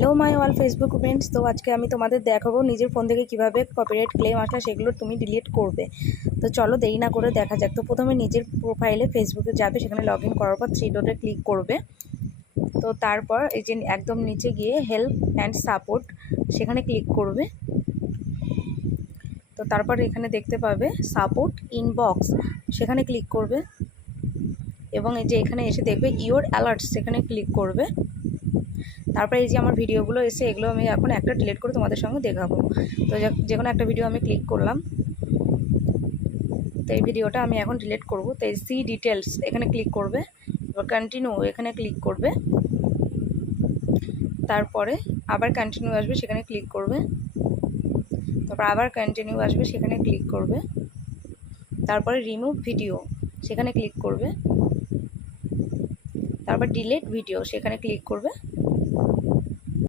Hello my all Facebook friends. তো আজকে আমি তোমাদের দেখাবো নিজের ফোন থেকে কিভাবে কপিরাইট ক্লেম আসলে সেগুলো তুমি ডিলিট করবে। তো চলো দেরি না করে দেখা যাক। তো প্রথমে নিজের প্রোফাইলে ফেসবুকে যাবে, সেখানে লগ ইন করার পর থ্রি ডটে ক্লিক করবে। তো তারপর এই যে একদম নিচে গিয়ে হেল্প অ্যান্ড সাপোর্ট সেখানে ক্লিক করবে। তো তারপর এখানে দেখতে পাবে সাপোর্ট ইনবক্স, সেখানে ক্লিক করবে এবং এই যে এখানে এসে দেখবে ইওর অ্যালার্টস, সেখানে ক্লিক করবে। তারপরে এই যে আমার ভিডিওগুলো এসে এগুলো আমি এখন একটা ডিলিট করে তোমাদের সঙ্গে দেখাবো। তো যে কোনো একটা ভিডিও আমি ক্লিক করলাম, তো এই ভিডিওটা আমি এখন ডিলিট করব। তো এই সি ডিটেলস এখানে ক্লিক করবে, এবার কন্টিনিউ এখানে ক্লিক করবে। তারপরে আবার কন্টিনিউ আসবে, সেখানে ক্লিক করবে। তারপর আবার কন্টিনিউ আসবে, সেখানে ক্লিক করবে। তারপরে রিমুভ ভিডিও সেখানে ক্লিক করবে। তারপর ডিলিট ভিডিও সেখানে ক্লিক করবে।